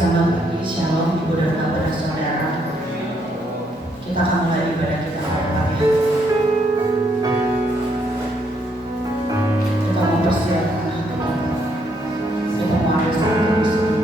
Selamat pagi, shalom ibu dan bapak dan saudara. Kita akan mulai ibadah kita pada pagi hari. Kita mempersiapkan hati kita. Kita mau ada satu bersama.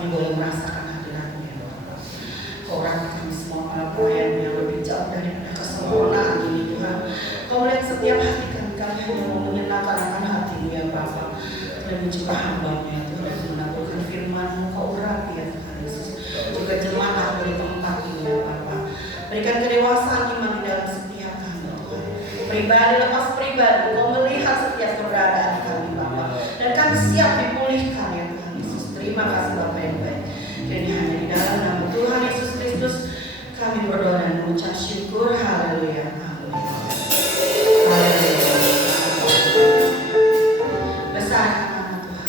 kami boleh merasakan hadirat-Mu ya Bapa. Kau urati kami semua para pelayan yang lebih jauh daripada kesempurnaan ini Tuhan. Kau lihat setiap hati kami hanya mau menyenangkan akan hati-Mu ya Bapa. Dan juga hamba-Mu ya Tuhan, menaburkan firman-Mu, Kau urati ya Tuhan Yesus. Juga jemaat di tempat ini ya Bapa. Berikan kedewasaan iman di dalam setiap kami Tuhan. Pribadi lepas pribadi, Kau melihat setiap keberadaan kami Bapa. Dan kami siap dipulihkan ya Tuhan Yesus. Terima kasih Bapa yang baik. Kiranya hanya di dalam nama Tuhan Yesus Kristus kami berdoa dan mengucap syukur. Haleluya. Amin. Haleluya. Besar amanah Tuhan.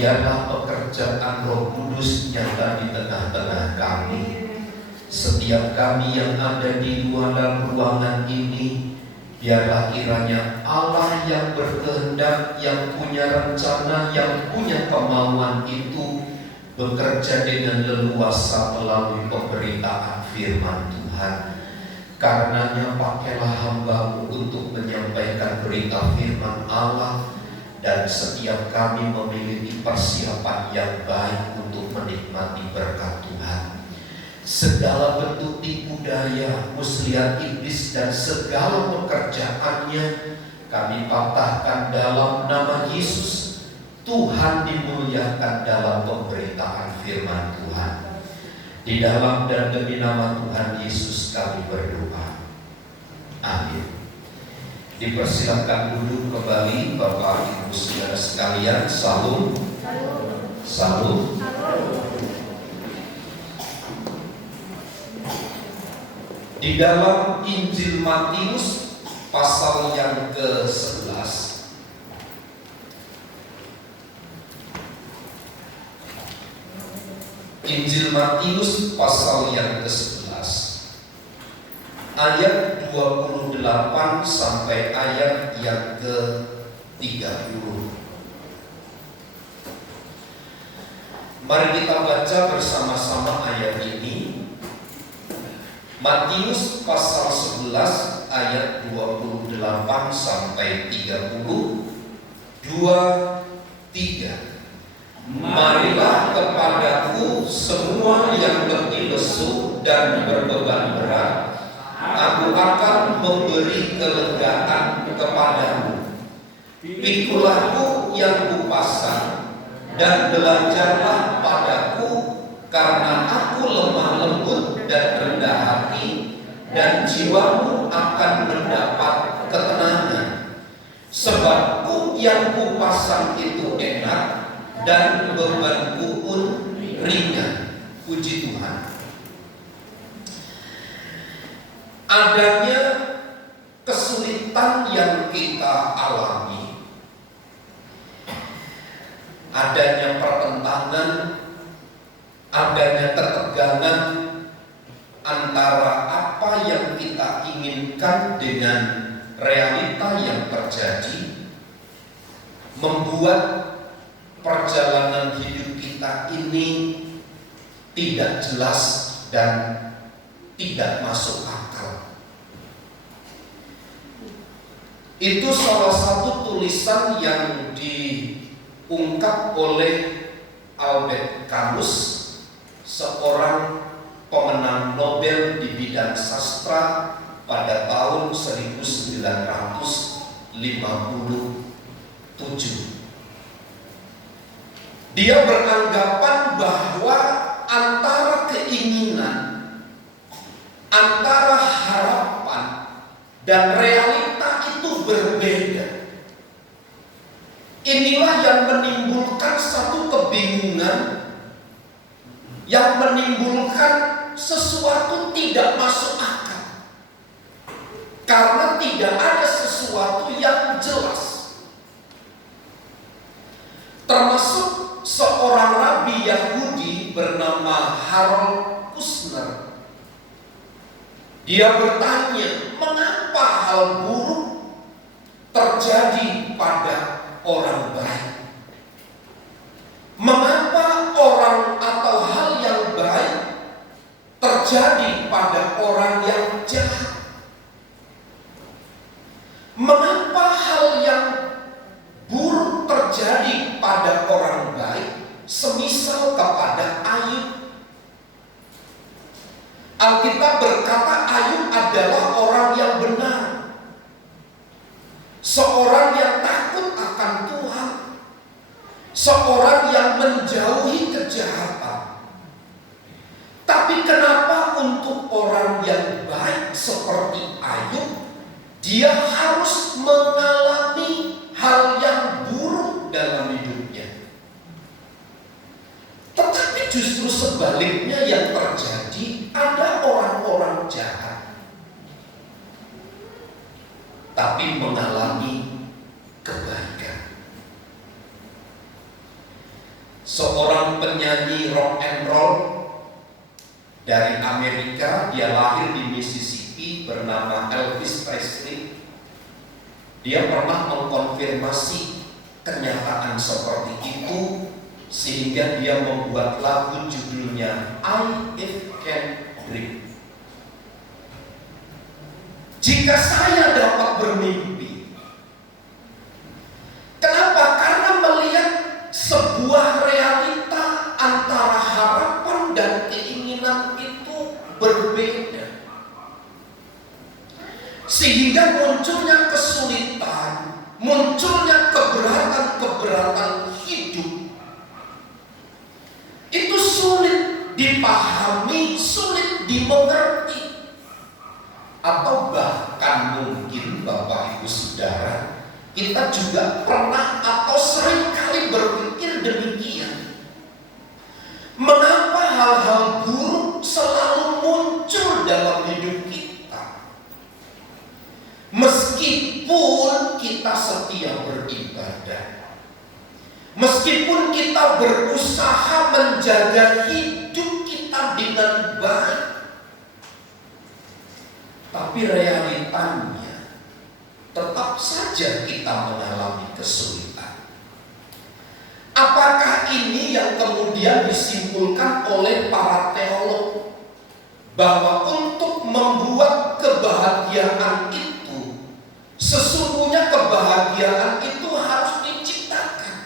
biarlah pekerjaan Roh Kudus nyata di tengah-tengah kami. Setiap kami yang ada di dalam ruangan ini, biarlah kiranya Allah yang berkehendak, yang punya rencana, yang punya kemauan itu bekerja dengan leluasa melalui pemberitaan firman Tuhan. Karenanya pakailah hamba-Mu untuk menyampaikan berita firman Allah, dan setiap kami memiliki persiapan yang baik untuk menikmati berkat Tuhan. Segala bentuk tipu daya, muslihat iblis dan segala pekerjaannya kami patahkan dalam nama Yesus. Tuhan dimuliakan dalam pemberitaan firman Tuhan. Di dalam dan demi nama Tuhan Yesus kami berdoa. Amin. Dipersilakan duduk kembali Bapak Ibu Saudara sekalian. Salam. Salam. Di dalam Injil Matius pasal yang ke-11, Injil Matius pasal yang ke-11 ayat 28 sampai ayat yang ke-30. Mari kita baca bersama-sama ayat ini. Matius pasal 11 ayat 28 sampai 30. 2, 3. Marilah kepadaku semua yang letih lesu dan berbeban berat, aku akan memberi kelegaan kepadamu. Pikulah yang kupasang dan belajarlah padaku, karena aku lemah lembut dan rendah hati, dan jiwamu akan mendapat ketenangan. Sebab yang kupasang itu enak dan bebanku pun ringan. Puji Tuhan. Adanya kesulitan yang kita alami, adanya pertentangan, adanya ketegangan antara apa yang kita inginkan dengan realita yang terjadi, membuat perjalanan hidup kita ini tidak jelas dan tidak masuk akal. Itu salah satu tulisan yang diungkap oleh Albert Camus, seorang pemenang Nobel di bidang sastra pada tahun 1957. Dia beranggapan bahwa antara keinginan, antara harapan dan realita itu berbeda. Inilah yang menimbulkan satu kebingungan, yang menimbulkan sesuatu tidak masuk akal, karena tidak ada sesuatu yang jelas. Termasuk seorang rabi Yahudi bernama Harold Kushner. Dia bertanya, mengapa hal buruk terjadi pada orang baik? Mengapa orang atau hal yang baik terjadi pada orang yang jahat? Mengapa hal yang buruk terjadi pada orang baik, semisal kepada Ayub? Alkitab berkata Ayub adalah orang yang benar, seorang yang takut akan Tuhan, seorang yang menjauhi kejahatan. Tapi kenapa untuk orang yang baik seperti Ayub, dia harus mengalami hal yang buruk dalam hidupnya? Tetapi justru sebaliknya yang terjadi, ada orang-orang jahat tapi mengalami kebaikan. Seorang penyanyi rock and roll dari Amerika, dia lahir di Mississippi, bernama Elvis Presley. Dia pernah mengkonfirmasi kenyataan seperti itu, sehingga dia membuat lagu judulnya I Can Dream. Jika saya dapat bermimpi. Kenapa? Karena melihat sebuah realita antara harapan dan keinginan itu berbeda, sehingga munculnya kesulitan, munculnya keberatan-keberatan hidup. Itu sulit dipahami, sulit dimengerti. Atau bahkan mungkin Bapak Ibu Saudara, kita juga pernah atau seringkali berpikir demikian. Mengapa hal-hal buruk selalu muncul dalam hidup kita? Meskipun kita setia beribadah, Meskipun kita berusaha menjaga hidup kita dengan baik, tapi realitanya tetap saja kita mengalami kesulitan. Apakah ini yang kemudian disimpulkan oleh para teolog, bahwa untuk membuat kebahagiaan itu, sesungguhnya kebahagiaan itu harus diciptakan?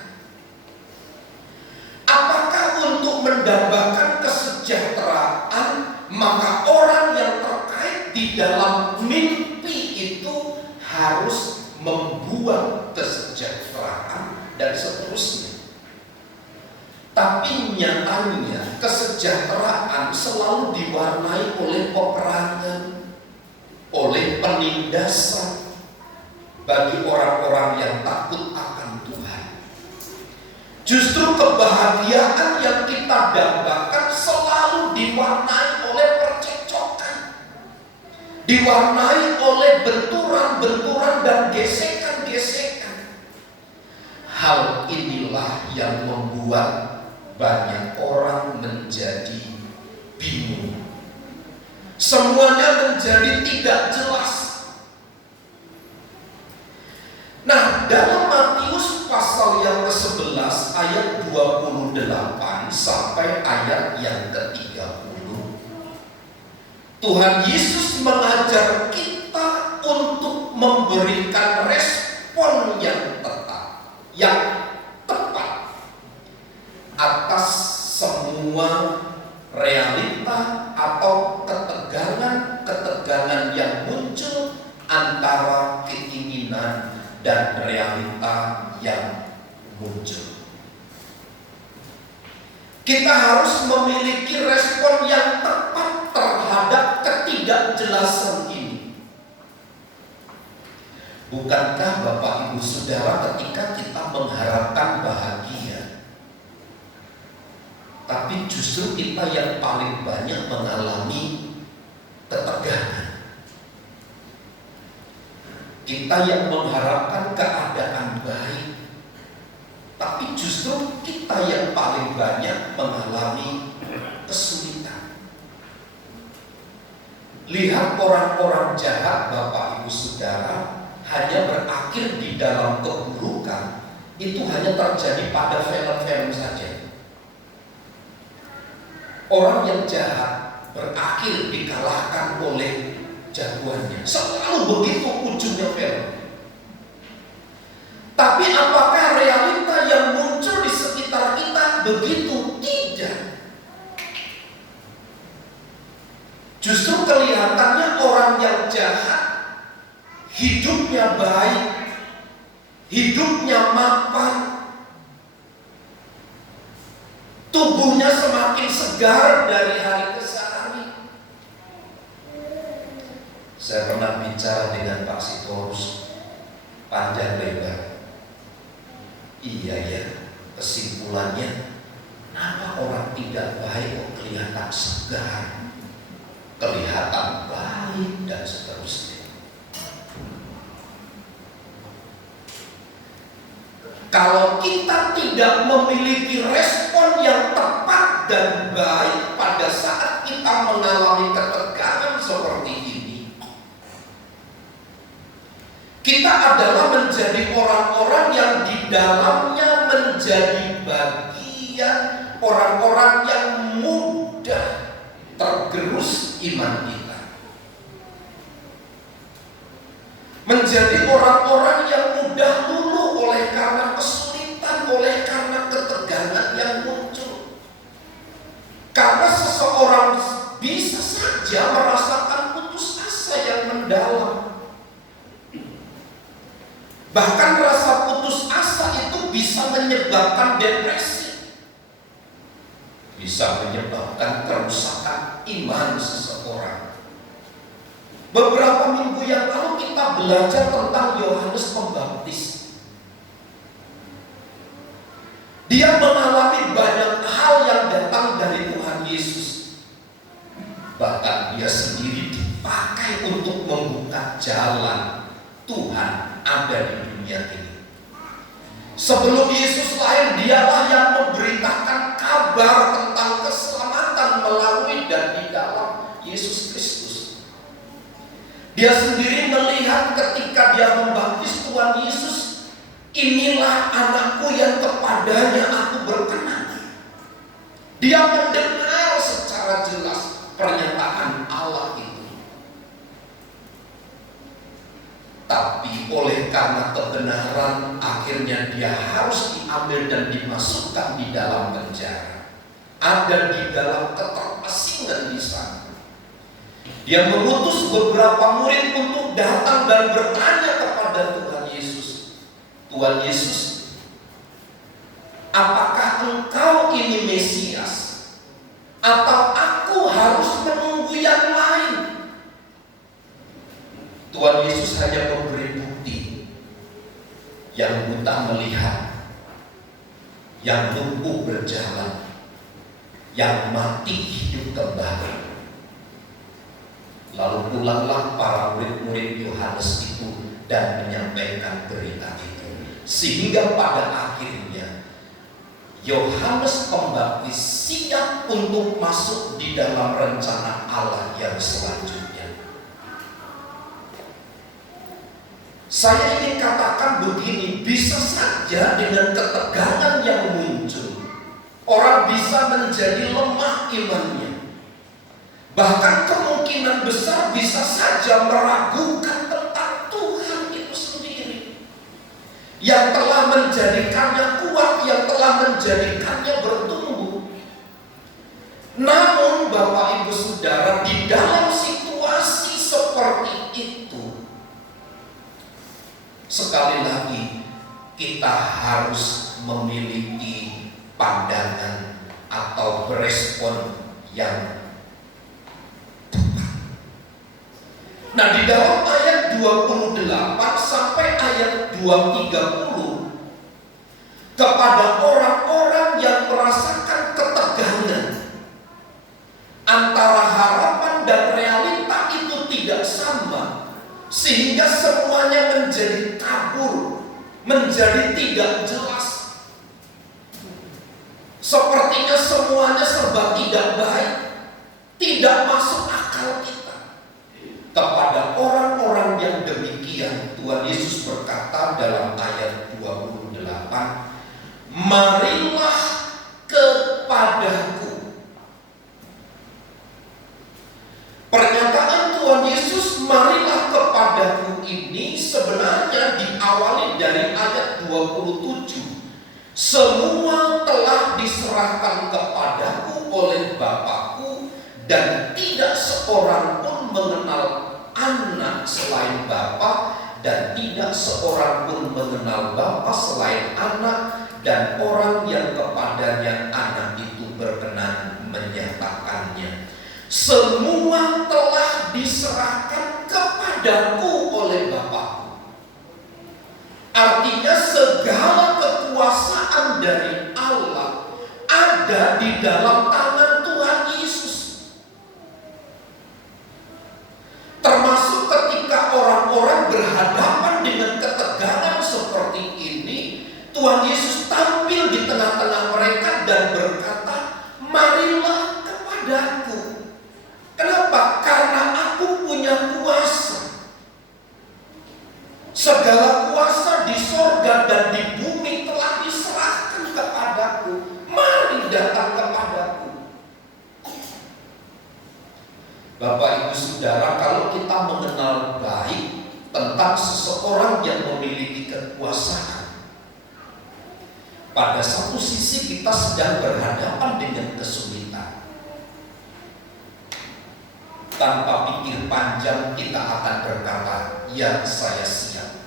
Apakah untuk mendambakan kesejahteraan, maka orang yang terkait di dalam mimpi itu harus membuat kesejahteraan dan seterusnya? Tapi nyatanya kesejahteraan selalu diwarnai oleh peperangan, oleh penindasan bagi orang-orang yang takut akan Tuhan. Justru kebahagiaan yang kita dambakan selalu diwarnai oleh percekcokan, diwarnai oleh benturan-benturan dan gesekan-gesekan. Hal inilah yang membuat banyak orang menjadi bingung. Semuanya menjadi tidak jelas. Nah, dalam Matius pasal yang ke-11 ayat 28 sampai ayat yang ke-30, Tuhan Yesus mengajar kita untuk memberikan respon yang tepat atas semua realita atau ketegangan yang muncul antara keinginan dan realita yang muncul. Kita harus memiliki respon yang tepat terhadap ketidakjelasan ini. Bukankah Bapak Ibu Saudara, ketika kita mengharapkan bahagia, tapi justru kita yang paling banyak mengalami ketegangan? Kita yang mengharapkan keadaan baik, tapi justru kita yang paling banyak mengalami kesulitan. Lihat orang-orang jahat, Bapak Ibu Saudara, hanya berakhir di dalam keburukan. Itu hanya terjadi pada film-film saja. Orang yang jahat berakhir dikalahkan oleh jagoannya. Selalu begitu ujungnya film. Tapi apakah realita yang muncul di sekitar kita begitu? Tidak. Justru kelihatannya orang yang jahat hidupnya baik, hidupnya mapan, tubuhnya semakin segar dari hari ke hari. Saya pernah bicara dengan Pak Sitorus panjang lebar. Iya ya, kesimpulannya, kenapa orang tidak baik kok kelihatan segar, kelihatan baik dan seterusnya. Kalau kita tidak memiliki respon yang tepat dan baik pada saat kita mengalami ketegangan seperti ini, kita adalah menjadi orang-orang yang di dalamnya menjadi bagian orang-orang yang mudah tergerus iman kita. Menjadi orang-orang yang mudah luluh oleh karena kesulitan, oleh karena ketegangan yang muncul. Karena seseorang bisa saja merasakan putus asa yang mendalam. Bahkan rasa putus asa itu bisa menyebabkan depresi, bisa menyebabkan kerusakan iman seseorang. Beberapa minggu yang lalu kita belajar tentang Yohanes Pembaptis. Dia mengalami banyak hal yang datang dari Tuhan Yesus. Bahkan dia sendiri dipakai untuk membuka jalan Tuhan ada di dunia ini. Sebelum Yesus lahir, dialah yang memberitakan kabar tentang keselamatan melalui dan di dalam Yesus Kristus. Dia sendiri melihat ketika dia membaptis Tuhan Yesus, inilah anakku yang kepadanya aku berkenan. Dia mendengar secara jelas pernyataan Allah itu. Tapi oleh karena kebenaran, akhirnya dia harus diambil dan dimasukkan di dalam penjara. Ada di dalam keterpasingan di sana. Dia mengutus beberapa murid untuk datang dan bertanya kepada Tuhan Yesus. Tuhan Yesus, apakah engkau ini Mesias? Atau aku harus menunggu yang lain? Tuhan Yesus hanya memberi bukti. Yang buta melihat, yang lumpuh berjalan, yang mati hidup kembali. Lalu pulanglah para murid-murid Yohanes itu dan menyampaikan berita itu. Sehingga pada akhirnya Yohanes Pembaptis siap untuk masuk di dalam rencana Allah yang selanjutnya. Saya ingin katakan begini, bisa saja dengan ketegangan yang muncul, orang bisa menjadi lemah imannya. Bahkan kemungkinan besar bisa saja meragukan tentang Tuhan itu sendiri, yang telah menjadikannya kuat, yang telah menjadikannya bertumbuh. Namun Bapak Ibu Saudara, di dalam situasi seperti itu, sekali lagi kita harus memiliki pandangan atau berespon yang tepat. Nah, di dalam ayat 28 sampai ayat 230, kepada orang-orang yang merasakan ketegangan antara harapan dan realita itu tidak sama, sehingga semuanya menjadi kabur, menjadi tidak jelas. Sepertinya semuanya serba tidak baik, tidak masuk akal kita. Kepada orang-orang yang demikian, Tuhan Yesus berkata dalam ayat 28, marilah kepadaku. Pernyataan Tuhan Yesus marilah kepadaku ini sebenarnya diawali dari ayat 27. Semua telah diserahkan kepadaku oleh Bapakku, dan tidak seorang pun mengenal anak selain Bapa, dan tidak seorang pun mengenal Bapa selain anak, dan orang yang kepadanya anak itu berkenan menyatakannya. Semua telah diserahkan kepadaku oleh Bapakku. Artinya segala kekuasaan dari Allah ada di dalam tangan Tuhan Yesus. Termasuk ketika orang-orang berhadapan dengan ketegangan seperti ini, Tuhan Yesus tampil di tengah-tengah mereka dan berkata, marilah kepadaku. Kenapa? Karena aku punya kuasa. Segala kuasa di sorga dan di bumi telah diserahkan kepadaku. Mari datang kepadaku. Bapak Ibu Saudara, kalau kita mengenal baik tentang seseorang yang memiliki kekuasaan, pada satu sisi kita sedang berhadapan dengan kesulitan. Tanpa pikir panjang kita akan berkata, ya saya siap.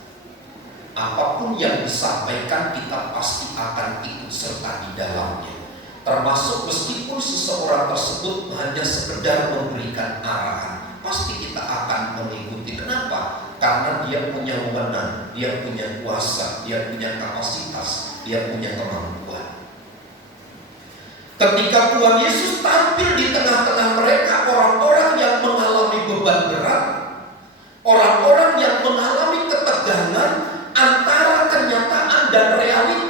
Apapun yang disampaikan kita pasti akan ikut serta di dalamnya. Termasuk meskipun seseorang tersebut hanya sekedar memberikan arahan, pasti kita akan mengikuti. Kenapa? Karena dia punya wewenang, dia punya kuasa, dia punya kapasitas, dia punya kemampuan. Ketika Tuhan Yesus tampil di tengah-tengah mereka, orang-orang yang mengalami beban berat, orang-orang yang mengalami ketegangan antara kenyataan dan realitas,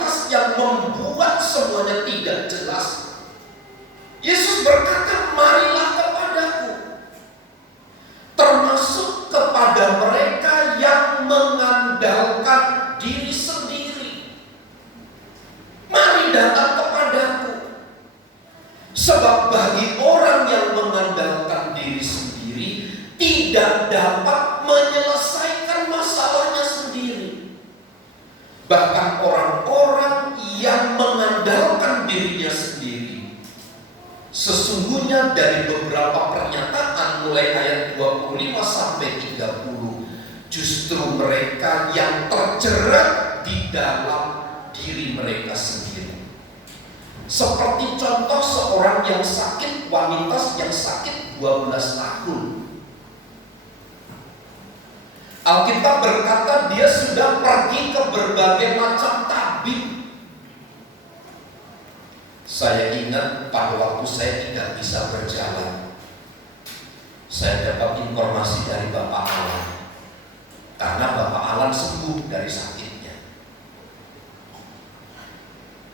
tidak dapat menyelesaikan masalahnya sendiri. Bahkan orang-orang yang mengandalkan dirinya sendiri, sesungguhnya dari beberapa pernyataan mulai ayat 25 sampai 30, justru mereka yang terjerat di dalam diri mereka sendiri. Seperti contoh seorang yang sakit, wanita yang sakit 12 tahun. Alkitab berkata dia sudah pergi ke berbagai macam tabib. Saya ingat pada waktu saya tidak bisa berjalan, saya dapat informasi dari Bapak Alan, karena Bapak Alan sembuh dari sakitnya.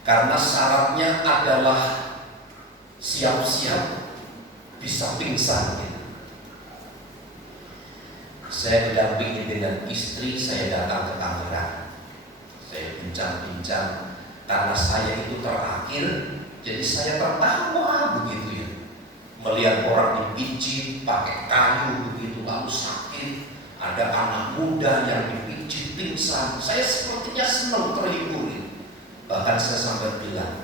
Karena syaratnya adalah siap-siap bisa pingsan gitu. Saya didampingi dengan istri, saya datang ke Tangerang. Saya bincang-bincang, karena saya itu terakhir, jadi saya tertawa begitu ya. Melihat orang dipijit pakai kayu begitu lalu sakit, ada anak muda yang dipijit pingsan, saya sepertinya senang, terhibur. Bahkan saya sampai bilang,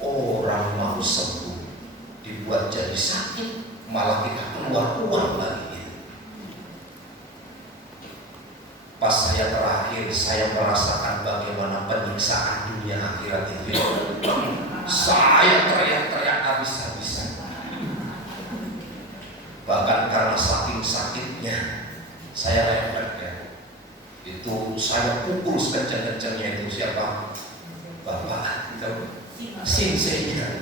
orang mau sembuh dibuat jadi sakit, malah kita keluar uang lagi. Pas saya terakhir, saya merasakan bagaimana penyiksaan dunia akhirat itu. Saya teriak-teriak habis-habisan. Bahkan karena saking sakitnya, saya refleks ya. Itu saya pukul sekencang-kencangnya itu siapa? Bapak Sinsenya.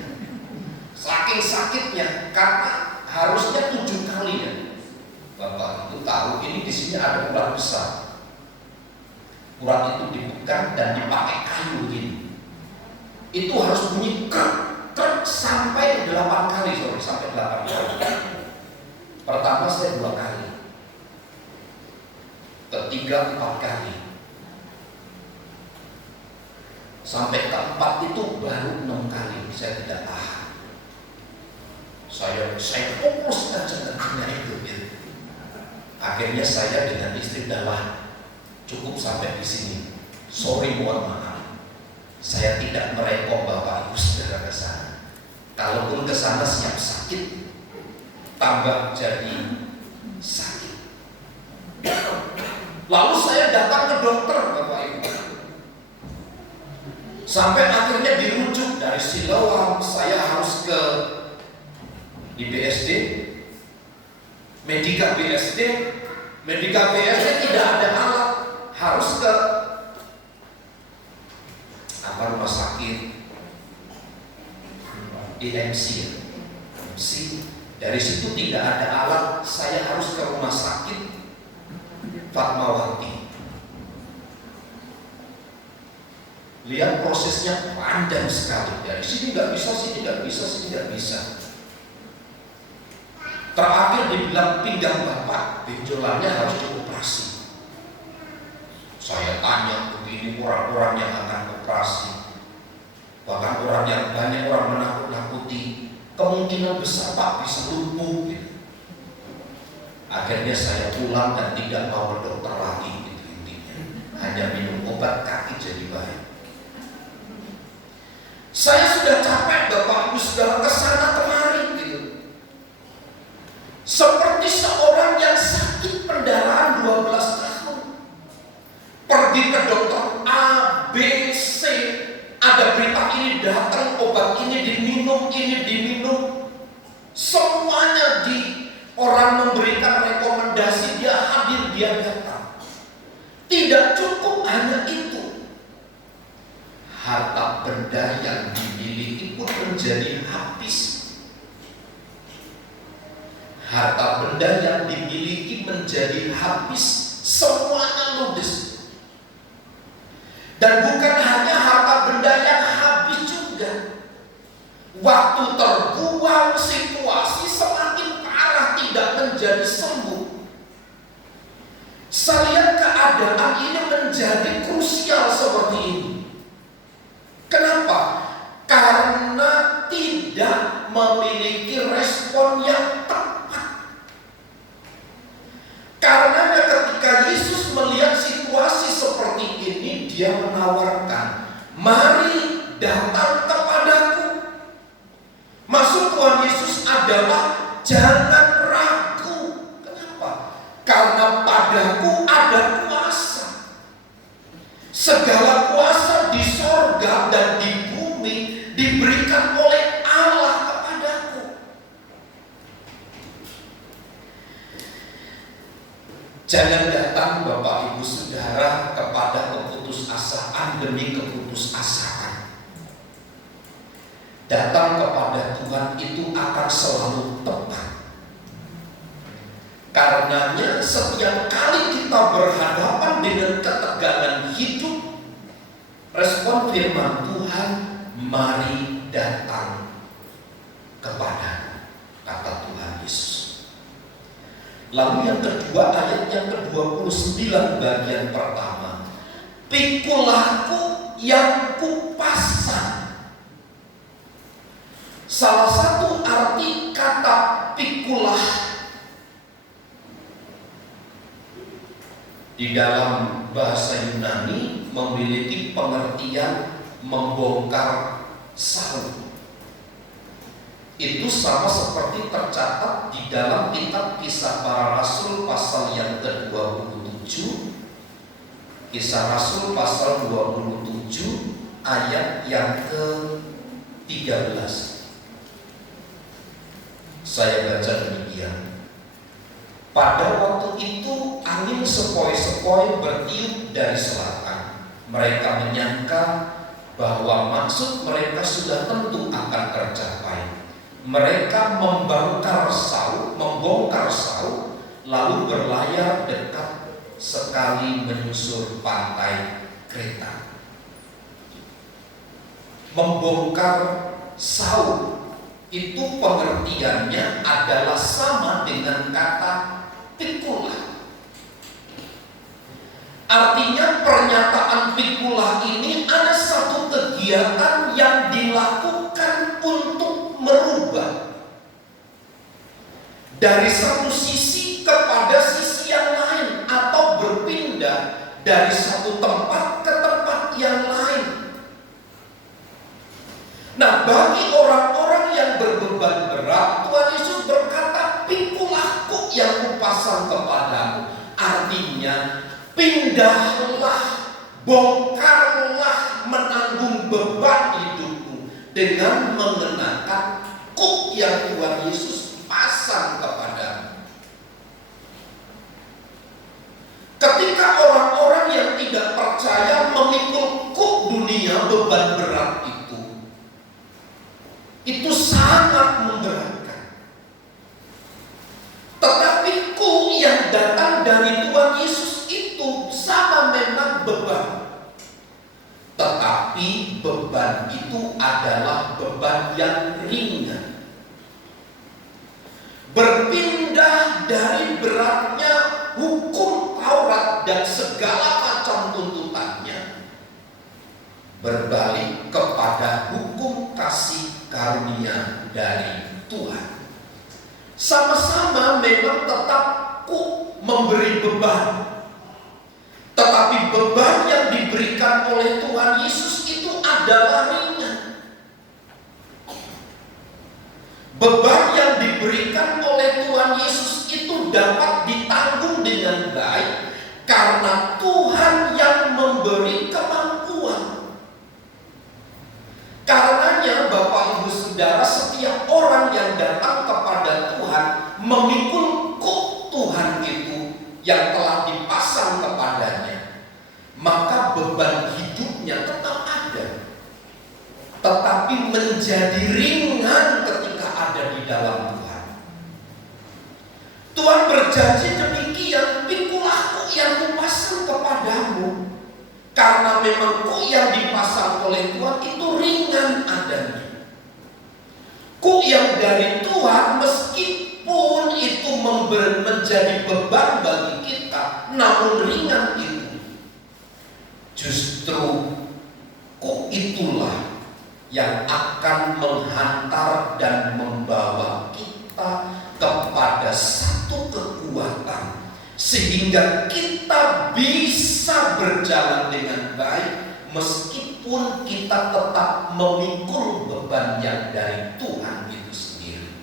Saking sakitnya, karena harusnya 7 kali ya. Bapak itu tahu ini di sini ada ular besar. Urat itu dipegang dan dipakai kayu gini. Itu harus bunyi krek sampai 8 kali, sampai 8 kali. Pertama saya 2 kali, ketiga 4 kali, sampai keempat itu baru 6 kali. Saya tidak tahan. Saya fokus kencang-kencangnya itu. Akhirnya saya dengan istri adalah cukup sampai di sini. Sorry, mohon maaf. Saya tidak merekom Bapak Ibu Saudara ke sana. Kalaupun ke sana siap sakit, tambah jadi sakit. Lalu saya datang ke dokter, Bapak Ibu. Sampai akhirnya dirujuk dari Siloam, saya harus ke di BSD, Medika BSD tidak ada alat. Harus ke rumah sakit IMC. Dari situ tidak ada alat, saya harus ke rumah sakit Fatmawati. Lihat prosesnya panjang sekali. Dari sini nggak bisa, sini nggak bisa, sini nggak bisa. Terakhir dibilang pinggang Bapak, benjolannya harus dioperasi. Saya tanya begini orang-orang yang akan operasi, bahkan orang yang banyak orang menakut-nakuti, kemungkinan besar Pak bisa lumpuh gitu. Akhirnya saya pulang dan tidak mau ke dokter lagi gitu intinya. Hanya minum obat, kaki jadi baik. Saya sudah capek Bapak Ibu Saudara kesana kemari gitu. Seperti seorang yang sakit pendarahan 12 tahun. Pergi ke dokter A, B, C, ada berita ini datang, obat ini diminum, semuanya orang memberikan rekomendasi, dia hadir, dia datang. Tidak cukup hanya itu, harta benda yang dimiliki pun menjadi habis. Harta benda yang dimiliki menjadi habis, semuanya ludes. Dan bukan hanya harta benda yang habis juga. Waktu terbuang, situasi semakin parah, tidak menjadi sembuh. Saya lihat keadaan ini menjadi krusial seperti ini. Kenapa? Karena tidak memiliki respon yang tepat. dia menawarkan, mari datang kepadaku. Maksud Tuhan Yesus adalah jangan ragu. Kenapa? Karena padaku ada kuasa. Segala kuasa di sorga dan di bumi diberikan oleh Allah kepadaku. Jangan datang Bapak Ibu Saudara kepada keputusasaan demi keputusasaan. Datang kepada Tuhan itu akan selalu tepat. Karenanya setiap kali kita berhadapan dengan ketegangan hidup, respon firman Tuhan, mari datang kepada kata Tuhan Yesus. Lalu yang kedua, ayat yang ke-29 bagian pertama, pikulanku yang kupasang. Salah satu arti kata pikulah di dalam bahasa Yunani memiliki pengertian membongkar saung. Itu sama seperti tercatat di dalam kitab Kisah Para Rasul pasal yang ke-27. Kisah Rasul pasal 27 ayat yang ke-13. Saya baca demikian. Pada waktu itu angin sepoi-sepoi bertiup dari selatan. Mereka menyangka bahwa maksud mereka sudah tentu akan tercapai. Mereka membongkar saung, lalu berlayar dekat sekali menyusur pantai Kreta. Membongkar saung itu pengertiannya adalah sama dengan kata pikulah. Artinya pernyataan pikulah ini ada satu kegiatan yang dilakukan untuk merubah dari satu sisi kepada sisi yang lain, atau berpindah dari satu tempat ke tempat yang lain. Nah, bagi orang-orang yang berbeban berat, Tuhan Yesus berkata, pikulahku yang kupasang kepadamu. Artinya, pindahlah, bongkarlah menanggung beban hidupmu dengan mengenakan kuk yang Tuhan Yesus pasang kepadamu. Ketika orang-orang yang tidak percaya memikul kuk dunia, beban berat itu sangat memberatkan. Tetapi kuk yang datang dari Tuhan Yesus itu sama memang beban. Tetapi beban itu adalah beban yang ringan. Berpindah dari beratnya hukum Taurat dan segala macam tuntutannya, berbalik kepada hukum kasih karunia dari Tuhan. Sama-sama memang tetap memberi beban, tetapi beban yang diberikan oleh Tuhan Yesus itu adalah ringan. Beban yang diberikan oleh Tuhan Yesus itu dapat ditanggung dengan baik karena Tuhan yang memberi kemampuan. Karenanya Bapak Ibu Saudara, setiap orang yang datang kepada Tuhan memikul kuk Tuhan itu yang telah dipasang kepadanya, maka beban hidupnya tetap ada, tetapi menjadi ringan ketika ada di dalam Tuhan. Tuhan berjanji demikian, pikulah kuk yang kupasang kepadamu. Karena memang kuk yang dipasang oleh Tuhan itu ringan adanya. Kuk yang dari Tuhan meskipun itu menjadi beban bagi kita, namun ringan itu. Justru kuk itulah yang akan menghantar dan membawa kita kepada satu kekuatan sehingga kita bisa berjalan dengan baik meskipun kita tetap memikul beban yang dari Tuhan itu sendiri.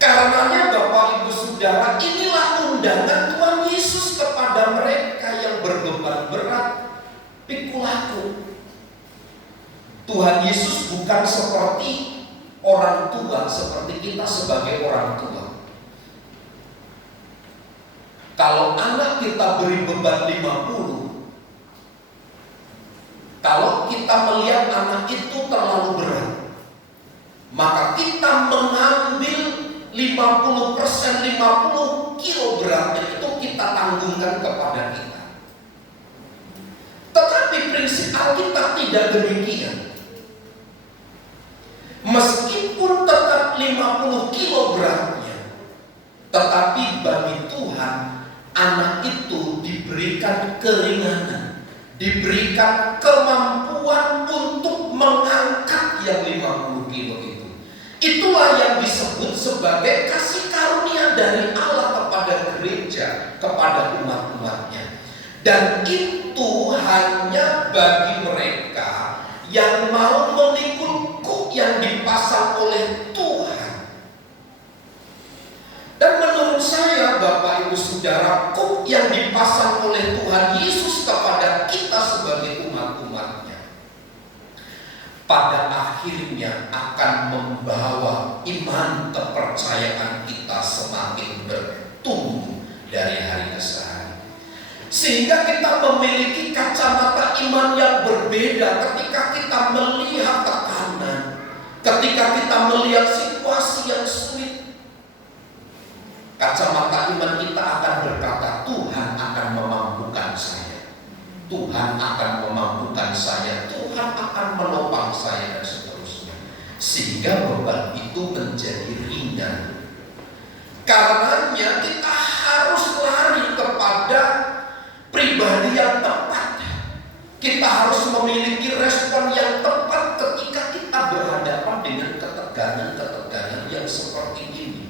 Karenanya Bapak Ibu Saudara, inilah undangan Tuhan Yesus kepada mereka yang berbeban berat, pikul aku. Tuhan Yesus bukan seperti orang tua, seperti kita sebagai orang tua. Kalau anak kita beri beban 50, kalau kita melihat anak itu terlalu berat, maka kita mengambil 50% 50 kilo beratnya itu kita tanggungkan kepada kita. Tetapi prinsip Alkitab tidak demikian. Meskipun tetap 50 kilo beratnya, tetapi bagi Tuhan anak itu diberikan keringanan, diberikan kemampuan untuk mengangkat yang 50 kilo itu. Itulah yang disebut sebagai kasih karunia dari Allah kepada gereja, kepada umat-umatnya. Dan itu hanya bagi mereka yang mau memikul kuk yang dipasang oleh Tuhan. Dan menurut saya Bapak Ibu Saudara, kuk yang dipasang oleh Tuhan Yesus kepada kita sebagai umat-umatnya pada akhirnya akan membawa iman kepercayaan kita semakin bertumbuh dari hari ke hari. Sehingga kita memiliki kacamata iman yang berbeda ketika kita melihat tekanan, ketika kita melihat situasi yang sulit. Kacamata iman kita akan berkata, Tuhan akan memampukan saya, Tuhan akan memampukan saya, Tuhan akan menopang saya, dan seterusnya. Sehingga beban itu menjadi ringan. Karenanya kita harus lari kepada pribadi yang tepat. Kita harus memiliki respon yang tepat ketika kita berhadapan dengan ketegangan-ketegangan yang seperti ini.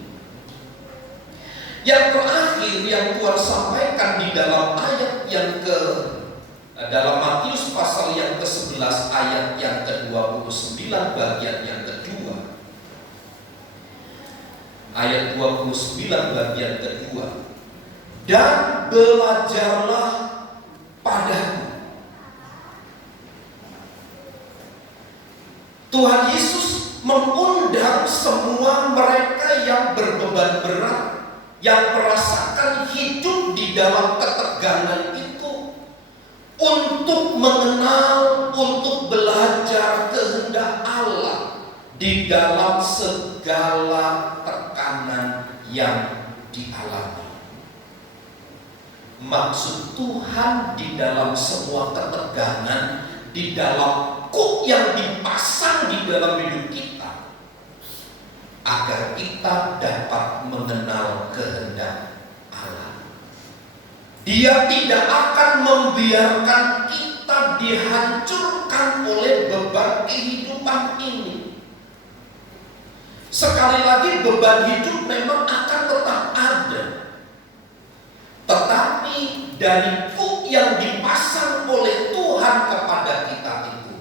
Yang terakhir yang Tuhan sampaikan di dalam ayat yang dalam Matius pasal yang ke-11 ayat yang ke-29 bagian yang kedua. Ayat 29 bagian kedua. Dan belajarlah padaku. Tuhan Yesus mengundang semua mereka yang berbeban berat, yang merasakan hidup di dalam ketegangan itu, untuk mengenal, untuk belajar kehendak Allah di dalam segala tekanan yang dialami. Maksud Tuhan di dalam semua ketegangan, di dalam kuk yang dipasang di dalam hidup kita, agar kita dapat mengenal kehendak Allah. Dia tidak akan membiarkan kita dihancurkan oleh beban kehidupan ini. Sekali lagi, beban hidup memang akan tetap ada. Tetapi dari kuk yang dipasang oleh Tuhan kepada kita itu,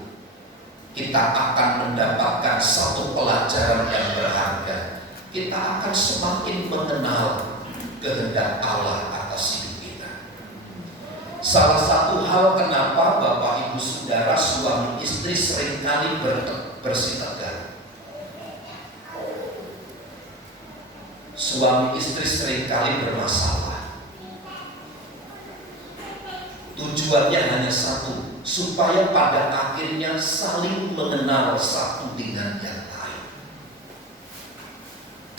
kita akan mendapatkan satu pelajaran yang berharga. Kita akan semakin mengenal kehendak Allah atas hidup kita. Salah satu hal kenapa Bapak Ibu Saudara suami istri seringkali bersitegang. Suami istri seringkali bermasalah. Tujuannya hanya satu, supaya pada akhirnya saling mengenal satu dengan yang lain.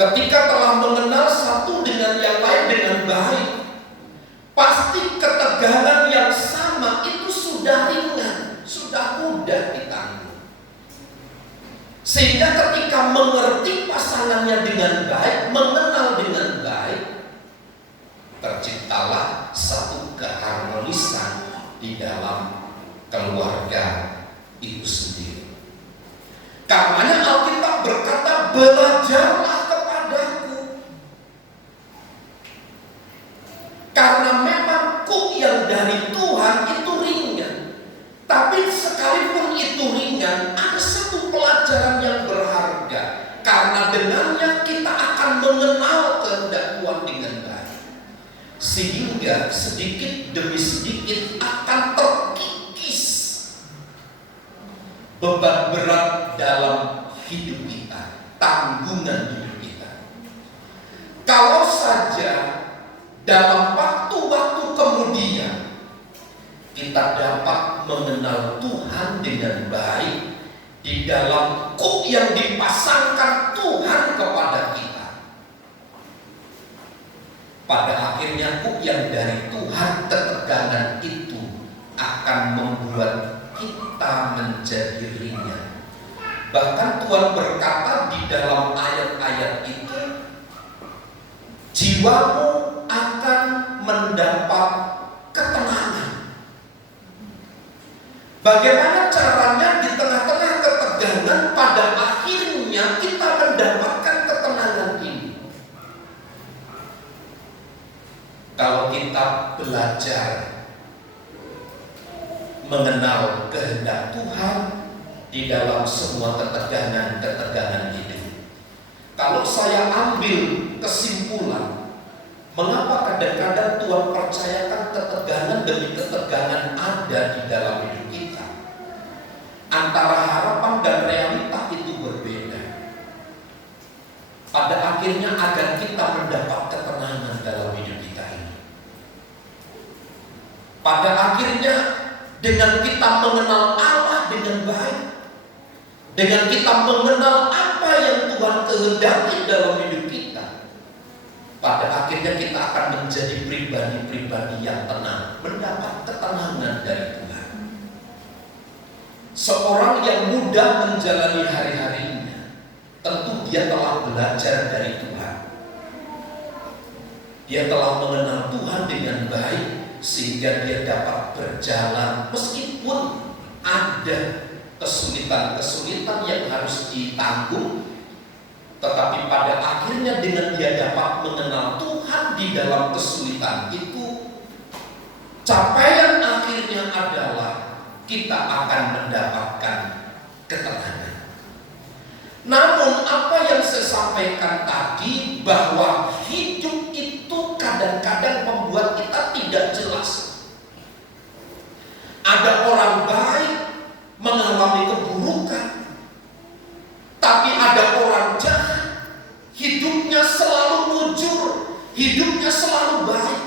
Ketika telah mengenal satu dengan yang lain dengan baik, pasti ketegangan yang sama itu sudah ringan, sudah mudah ditanggung. Sehingga ketika mengerti pasangannya dengan baik, mengenal dengan baik, terciptalah satu keharmonisan di dalam keluarga itu sendiri. Karenanya Alkitab berkata, belajarlah kepadaku. Karena memang kuk yang dari Tuhan itu ringan. Tapi sekalipun itu ringan, ada satu pelajaran yang berharga. Karena dengannya kita akan mengenal kehendak Tuhan dengan baik. Sehingga sedikit demi sedikit akan terkikis beban berat dalam hidup kita, tanggungan hidup kita. Kalau saja dalam waktu-waktu kemudian kita dapat mengenal Tuhan dengan baik di dalam kuk yang dipasangkan Tuhan kepada kita, pada akhirnya kuk yang dari Tuhan, ketegangan itu akan membuat kita menjadi ringan. Bahkan Tuhan berkata di dalam ayat-ayat itu, jiwamu akan mendapat ketenangan. Bagaimana caranya di tengah-tengah ketegangan pada akhirnya kita mendapatkan ketenangan ini? Kalau kita belajar mengenal kehendak Tuhan di dalam semua ketegangan hidup. Kalau saya ambil kesimpulan, mengapa kadang-kadang Tuhan percayakan ketegangan demi ketegangan ada di dalam hidup kita? Antara harapan dan realita itu berbeda. Pada akhirnya agar kita mendapat ketenangan dalam hidup kita ini. Pada akhirnya dengan kita mengenal Allah dengan baik, dengan kita mengenal apa yang Tuhan kehendaki dalam hidup kita, pada akhirnya kita akan menjadi pribadi-pribadi yang tenang, mendapat ketenangan dari Tuhan. Seorang yang mudah menjalani hari-harinya, tentu dia telah belajar dari Tuhan. Dia telah mengenal Tuhan dengan baik, sehingga dia dapat berjalan meskipun ada kesulitan-kesulitan yang harus ditanggung, tetapi pada akhirnya dengan dia dapat mengenal Tuhan di dalam kesulitan itu, capaian akhirnya adalah kita akan mendapatkan ketenangan. Namun apa yang saya sampaikan tadi, bahwa hidup itu kadang-kadang membuat kita tidak jelas. Ada orang baik mengalami keburukan, tapi ada orang jahat, hidupnya selalu mujur, hidupnya selalu baik.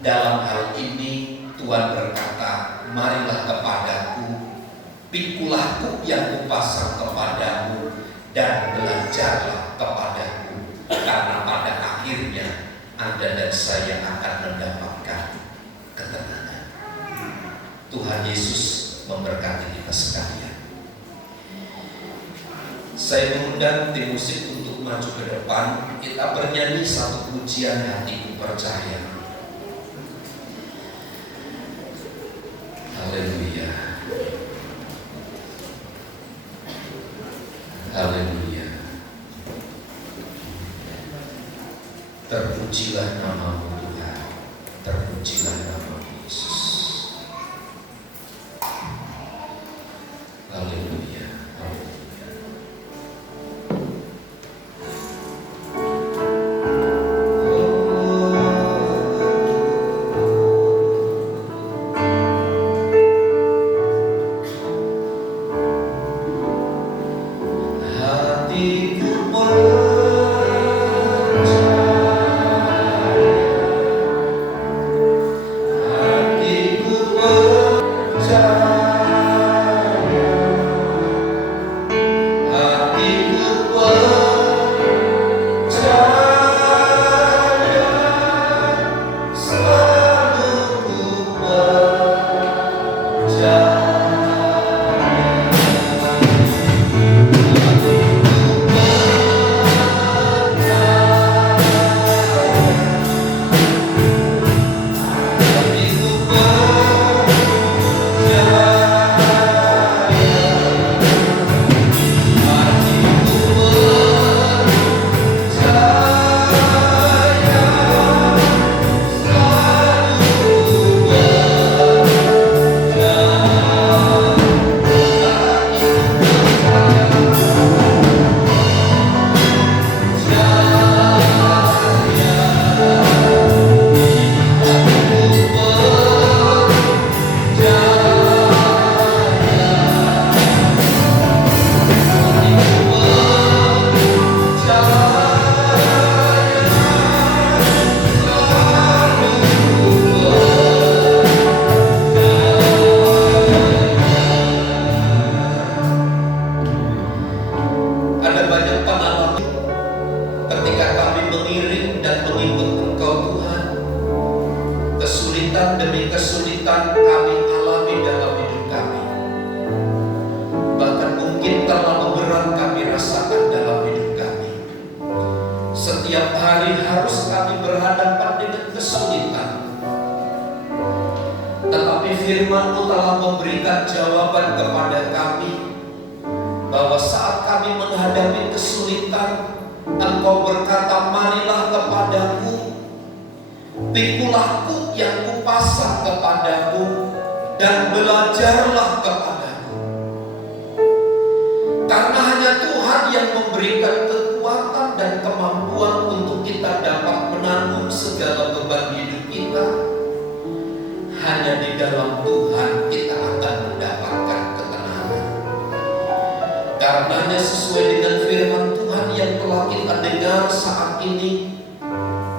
Dalam hal ini Tuhan berkata, marilah kepadaku, pikulah kuk yang kupasang kepadamu, dan belajarlah kepadaku, karena pada akhirnya Anda dan saya akan mendapatkan ketenangan. Tuhan Yesus memberkati kita sekalian. Saya mengundang tim musik untuk maju ke depan. Kita bernyanyi satu pujian Hatiku Percaya. Haleluya. Haleluya. Terpujilah nama-Mu Tuhan, terpujilah nama-Mu Yesus. Haleluya. Haleluya. Hatiku ketika kami mengiring dan mengikut Engkau Tuhan, kesulitan demi kesulitan kami alami dalam hidup kami. Bahkan mungkin terlalu berat kami rasakan dalam hidup kami. Setiap hari harus kami berhadapan dengan kesulitan. Tetapi firman-Mu telah memberikan jawaban kepada kami bahwa saat kami menghadapi kesulitan, Engkau berkata, marilah kepadaku, pikulah kuk yang kupasang kepadamu, dan belajarlah kepadaku. Karena hanya Tuhan yang memberikan kekuatan dan kemampuan untuk kita dapat menanggung segala beban hidup kita. Hanya di dalam Tuhan kita akan mendapatkan ketenangan. Karenanya sesuai dengan firman Tuhan yang telah kita dengar saat ini,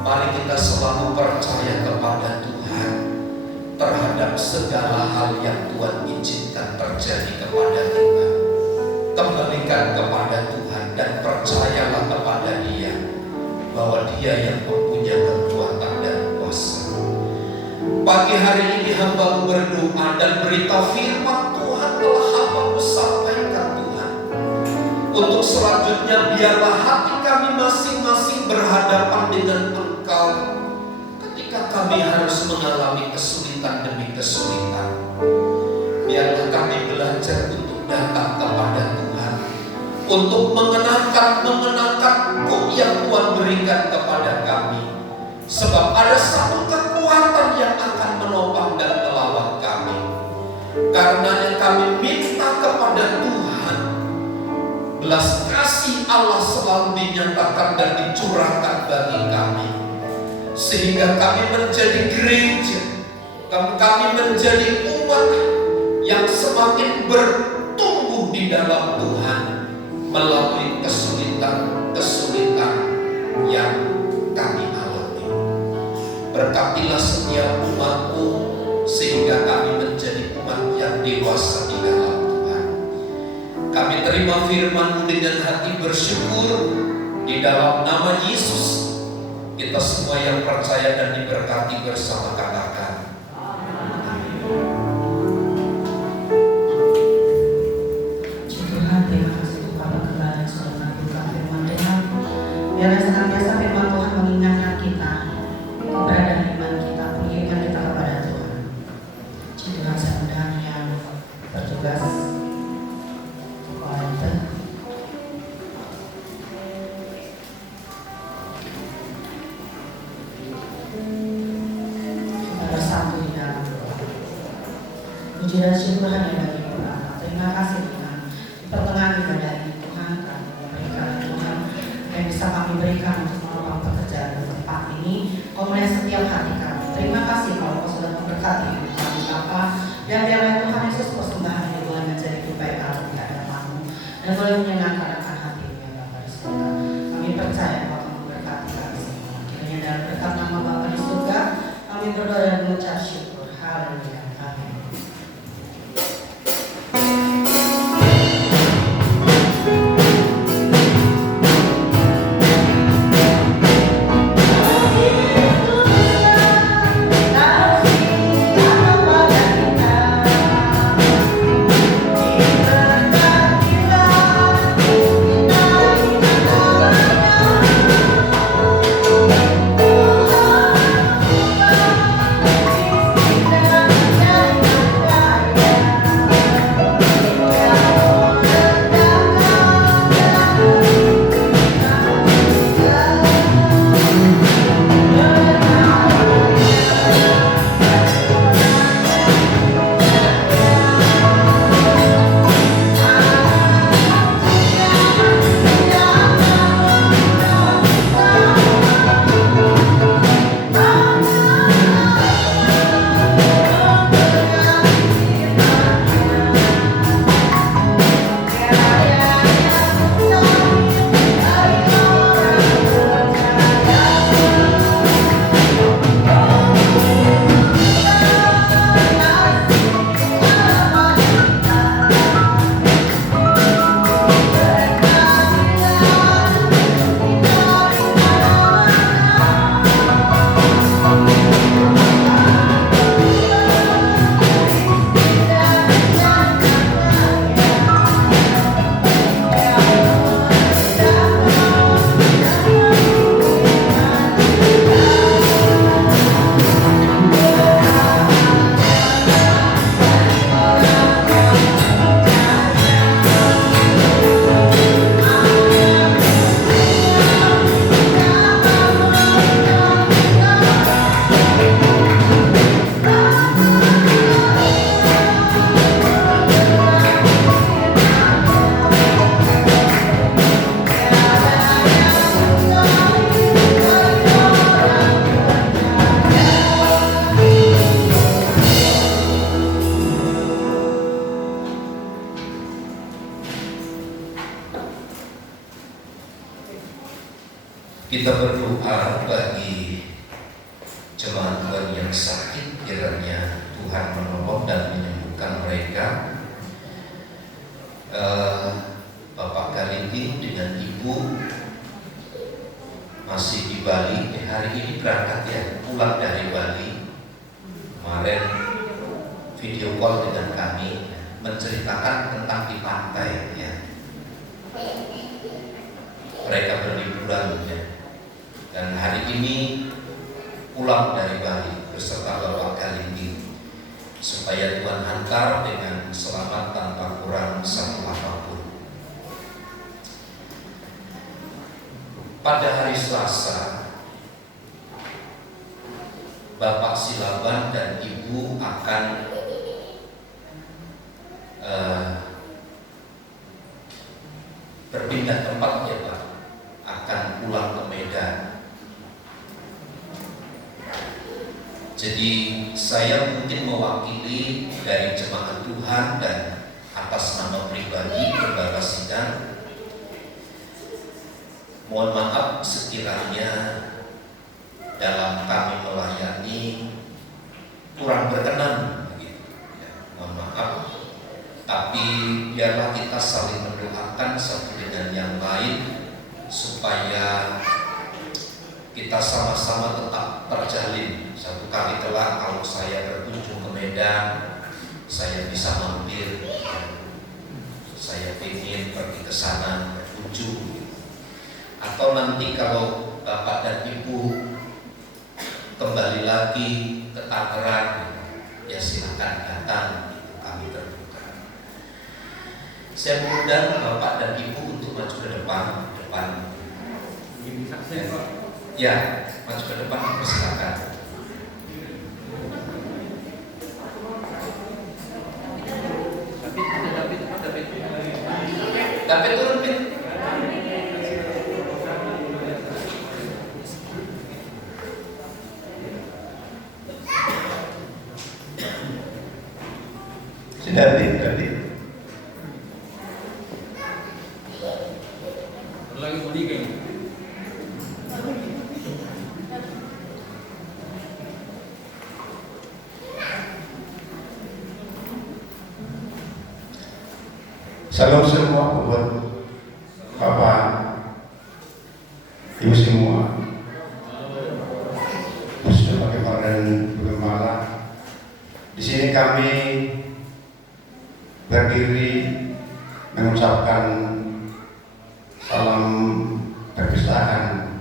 mari kita selalu percaya kepada Tuhan terhadap segala hal yang Tuhan izinkan terjadi kepada kita. Kembalikan kepada Tuhan dan percayalah kepada Dia bahwa Dia yang mempunyai kekuatan dan kuasa. Pagi hari ini hamba berdoa dan berita firman Tuhan telah hamba sampaikan Tuhan. Untuk selanjutnya biarlah hati kami masing-masing berhadapan dengan Engkau ketika kami harus mengalami kesulitan demi kesulitan. Biarlah kami belajar untuk datang kepada Tuhan, untuk mengenakan kuk yang Tuhan berikan kepada kami. Sebab ada satu kekuatan yang akan menopang dan melawan kami. Karenanya kami minta kepada Tuhan, belas kasih Allah selalu dinyatakan dan dicurahkan bagi kami, sehingga kami menjadi gereja, kami menjadi umat yang semakin bertumbuh di dalam Tuhan melalui kesulitan-kesulitan yang kami alami. Berkatilah setiap umat-Mu sehingga kami menjadi umat yang dewasa di dalam Tuhan. Kami terima firman-Mu dengan hati bersyukur di dalam nama Yesus. Kita semua yang percaya dan diberkati bersama katakan amin. Tuhan, terima kasih untuk kebenaran yang sudah mengaburkan firman Tuhan. Biarlah senantiasa firman Tuhan mengingatkan kita keberadaan iman kita, pengiringan kita kepada Tuhan. Tuhan sedang yang bertugas volunteer. Kita bersatu di dalam doa. Puji dan syukur hanya bagi Tuhan. Terima kasih Tuhan. Di pertengahan ibadah ini Tuhan, kami memberikan Tuhan yang bisa kami berikan untuk menopang pekerjaan di tempat ini. Kau melihat setiap hati kami. Terima kasih kalau Kau sudah memberkati hidup kami Bapa. Dan biarlah Tuhan Yesus persembahan ini boleh menjadi kebaikan di hadapan-Mu dan boleh menyenangkan akan hati-Mu ya Bapa di surga. Kami percaya bahwa Kau memberkati kami semua. Kiranya dalam berkat nama Bapa di surga, kami berdoa dan mengucap syukur. Haleluya. Amin. Kita berdoa bagi jemaat Tuhan yang sakit, kiranya Tuhan menolong dan menyembuhkan mereka. Bapak Galindi dengan Ibu masih di Bali, hari ini berangkat ya, pulang dari Bali. Kemarin video call dengan kami, menceritakan tentang di pantai ya. Mereka berliburan ya. Dan hari ini pulang dari Bali beserta Bapak Galindi, supaya Tuhan hantar dengan selamat tanpa kurang satu apapun. Pada hari Selasa, Bapak Silaban dan Ibu akan berpindah tempat ya Pak, akan pulang ke Medan. Jadi saya mungkin mewakili dari jemaat Tuhan dan atas nama pribadi Gembala Sidang, mohon maaf sekiranya dalam kami melayani kurang berkenan, ya, mohon maaf. Tapi biarlah kita saling mendoakan satu dengan yang lain supaya kita sama-sama tetap terjalin. Satu kali kelak kalau saya berkunjung ke Medan, saya bisa mampir. Saya ingin pergi ke sana berkunjung. Atau nanti kalau Bapak dan Ibu kembali lagi ke Tangerang, ya silakan datang. Kami terbuka. Saya mengundang Bapak dan Ibu untuk maju ke depan. Ya, maju ke depan, silakan. Dapat turun, Pit. Sudah, Pit. Lagi mau nikah. Salam semua buat Bapak, Ibu semua, khususnya Pak Kepala dan Bu Gembala. Di sini kami berdiri mengucapkan salam perpisahan.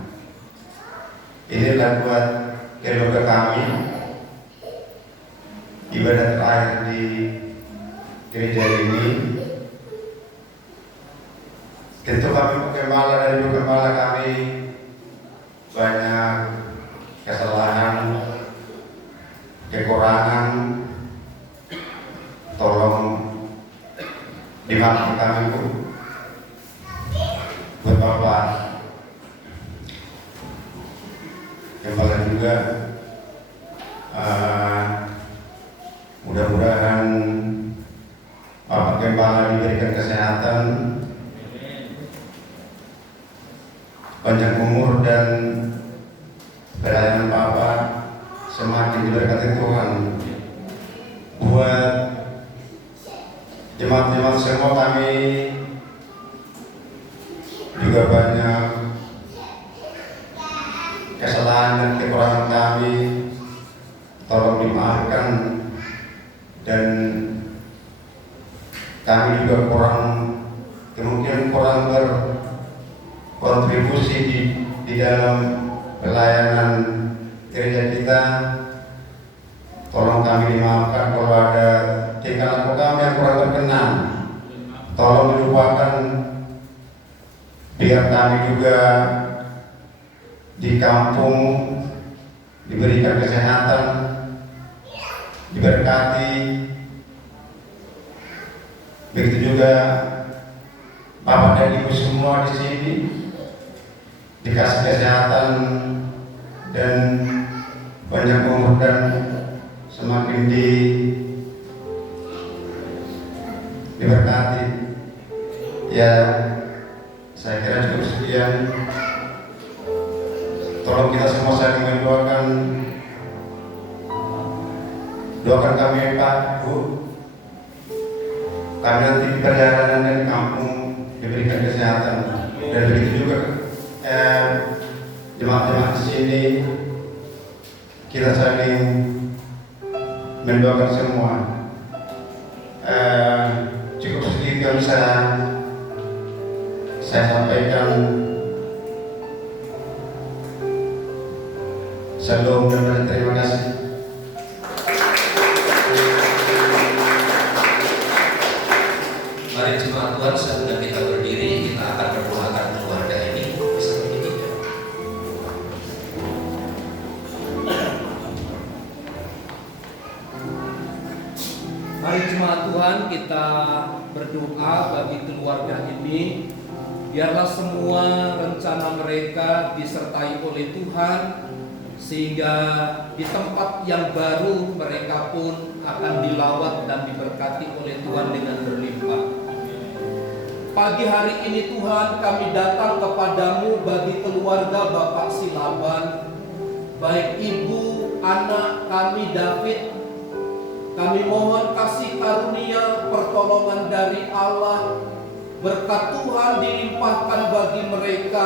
Inilah buat keluarga kami ibadah terakhir di gereja ini. Tentu kami Gembala dan Ibu Gembala kami banyak kesalahan, kekurangan. Tolong dimaafkan kami Bu. Buat Bapak Gembala juga, mudah-mudahan Bapak Gembala diberikan kesehatan, panjang umur, dan pelayanan Bapak semakin diberkati Tuhan. Buat jemaat-jemaat semua, kami juga banyak kesalahan dan kekurangan kami, tolong dimaafkan. Dan kami juga kemungkinan kurang berkontribusi di dalam pelayanan gereja kita. Tolong kami dimaafkan kalau ada tingkah laku kami yang kurang berkenan. Tolong dilupakan, biar kami juga di kampung diberikan kesehatan, diberkati. Begitu juga Bapak dan Ibu semua di sini dikasih kesehatan dan banyak umur dan semakin diberkati. Ya, saya kira cukup sekian. tolong kita semua saling mendoakan. Doakan kami Pak, Bu. Kami nanti di perjalanan dari kampung diberikan kesehatan, dan begitu juga jemaat-jemaat di sini kita saling mendoakan semua. Cukup segitu yang bisa saya sampaikan. Shalom dan terima kasih. Mari jemaat Tuhan, sebelum kita berdiri, kita akan berdoakan keluarga ini. Bisa berdiri ya? Mari jemaat Tuhan, kita berdoa bagi keluarga ini. Biarlah semua rencana mereka disertai oleh Tuhan, sehingga di tempat yang baru mereka pun akan dilawat dan diberkati oleh Tuhan dengan berlimpah. Pagi hari ini Tuhan, kami datang kepadamu bagi keluarga Bapak Silaban, baik ibu, anak kami David. Kami mohon kasih karunia pertolongan dari Allah, berkat Tuhan dilimpahkan bagi mereka,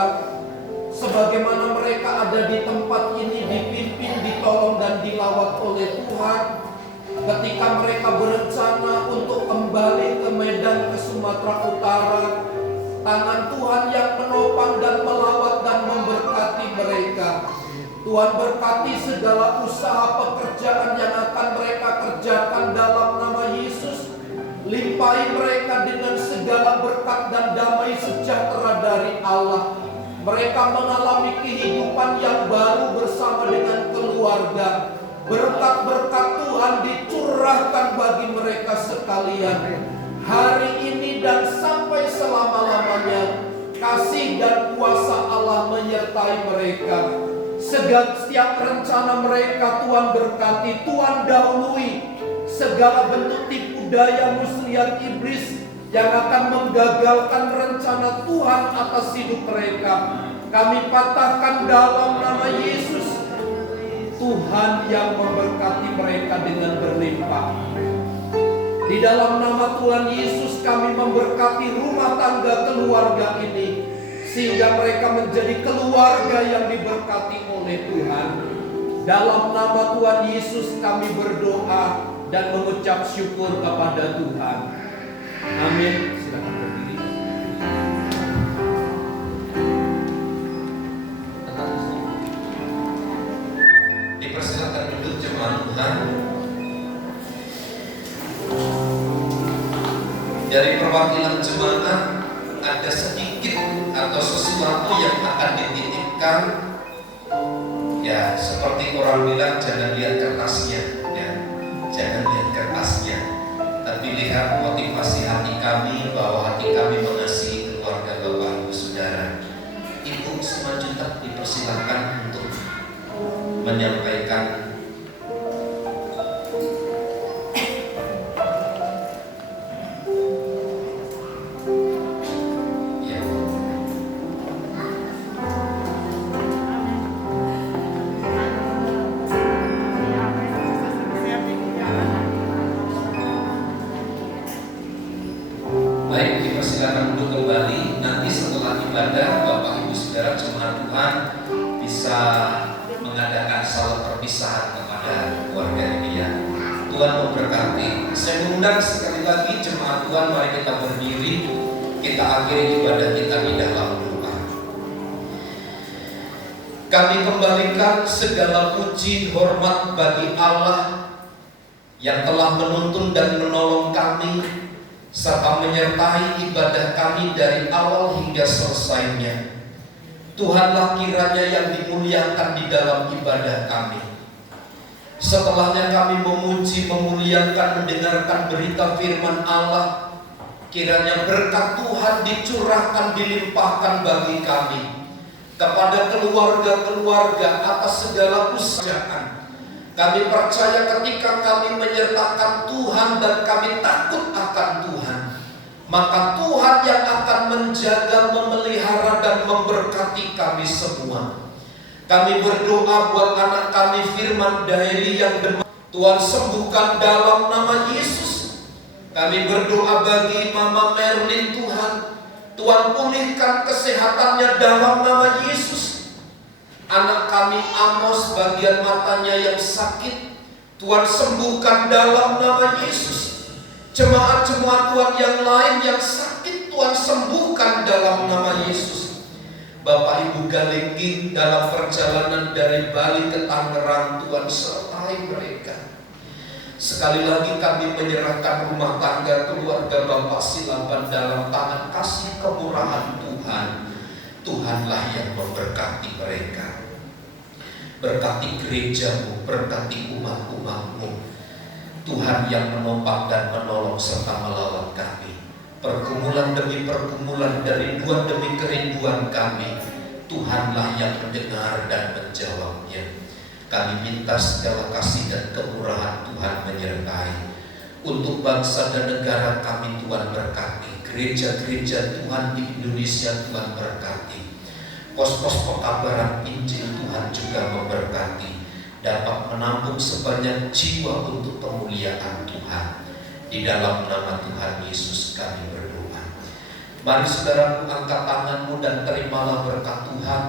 sebagaimana mereka ada di tempat ini dipimpin, ditolong dan dilawat oleh Tuhan. Ketika mereka berencana untuk kembali ke Medan, ke Sumatera Utara, tangan Tuhan yang menopang dan melawat dan memberkati mereka. Tuhan berkati segala usaha pekerjaan yang akan mereka kerjakan dalam nama Yesus. Limpahi mereka dengan segala berkat dan damai sejahtera dari Allah. Mereka mengalami kehidupan yang baru bersama dengan keluarga. Berkat-berkat Tuhan dicurahkan bagi mereka sekalian. Hari ini dan sampai selama-lamanya, kasih dan kuasa Allah menyertai mereka. Setiap rencana mereka Tuhan berkati, Tuhan dahului segala bentuk tipu daya muslihat iblis yang akan menggagalkan rencana Tuhan atas hidup mereka. Kami patahkan dalam nama Yesus. Tuhan yang memberkati mereka dengan berlimpah. Di dalam nama Tuhan Yesus kami memberkati rumah tangga keluarga ini, sehingga mereka menjadi keluarga yang diberkati oleh Tuhan. Dalam nama Tuhan Yesus kami berdoa dan mengucap syukur kepada Tuhan. Amin. Silakan berdiri. Dipersilakan duduk jemaat Tuhan. Dari perwakilan jemaat ada sedikit atau sesuatu yang akan dititipkan. Ya, seperti orang bilang, jangan lihat kertasnya, ya, jangan lihat kertasnya, tapi lihat motivasi hati kami, bahwa hati kami mengasihi keluarga Bapak Ibu Saudara. Ibu Simanjuntak dipersilakan untuk menyampaikan. Baik, dipersilakan duduk kembali. Nanti setelah ibadah, Bapak Ibu Saudara jemaat Tuhan bisa mengadakan salat perpisahan kepada keluarga ini ya. Tuhan memberkati. Saya mengundang sekali lagi jemaat Tuhan, mari kita berdiri, kita akhiri ibadah kita di dalam doa. Kami kembalikan segala puji hormat bagi Allah yang telah menuntun dan menolong kami, serta menyertai ibadah kami dari awal hingga selesainya. Tuhanlah kiranya yang dimuliakan di dalam ibadah kami. Setelahnya kami memuji, memuliakan, mendengarkan berita firman Allah, kiranya berkat Tuhan dicurahkan, dilimpahkan bagi kami, kepada keluarga-keluarga atas segala usahaan. Kami percaya ketika kami menyertakan Tuhan dan kami takut akan Tuhan, maka Tuhan yang akan menjaga, memelihara dan memberkati kami semua. Kami berdoa buat anak kami Firman Daily yang demam, Tuhan sembuhkan dalam nama Yesus. Kami berdoa bagi Mama Merlin, Tuhan pulihkan kesehatannya dalam nama Yesus. Anak kami Amos bagian matanya yang sakit, Tuhan sembuhkan dalam nama Yesus. Jemaat-jemaat Tuhan yang lain yang sakit, Tuhan sembuhkan dalam nama Yesus. Bapak Ibu Galengging dalam perjalanan dari Bali ke Tangerang, Tuhan sertai mereka. Sekali lagi kami menyerahkan rumah tangga keluarga Bapak Silaban dalam tangan kasih kemurahan Tuhan. Tuhanlah yang memberkati mereka. Berkati gerejamu, berkati umat-umatmu. Tuhan yang menopang dan menolong serta melawat kami. Pergumulan demi pergumulan, kerinduan demi kerinduan kami, Tuhanlah yang mendengar dan menjawabnya. Kami minta segala kasih dan kemurahan Tuhan menyertai. Untuk bangsa dan negara kami Tuhan berkati. Gereja-gereja Tuhan di Indonesia Tuhan berkati. Pos-pos pekabaran Injil Tuhan juga memberkati. Dapat menampung sebanyak jiwa untuk kemuliaan Tuhan. Di dalam nama Tuhan Yesus kami berdoa. Mari saudaraku, angkat tanganmu dan terimalah berkat Tuhan.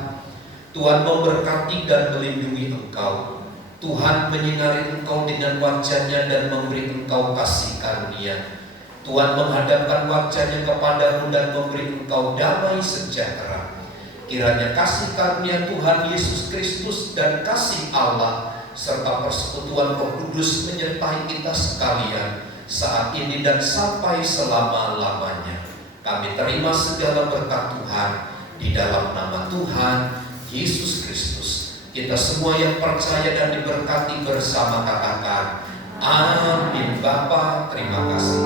Tuhan memberkati dan melindungi engkau. Tuhan menyinari engkau dengan wajah-Nya dan memberi engkau kasih karunia. Tuhan menghadapkan wajah-Nya kepadamu dan memberi engkau damai sejahtera. Kiranya kasih karunia Tuhan Yesus Kristus dan kasih Allah serta persekutuan Roh Kudus menyertai kita sekalian saat ini dan sampai selama-lamanya. Kami terima segala berkat Tuhan di dalam nama Tuhan Yesus Kristus. Kita semua yang percaya dan diberkati bersama katakan amin. Bapa, terima kasih.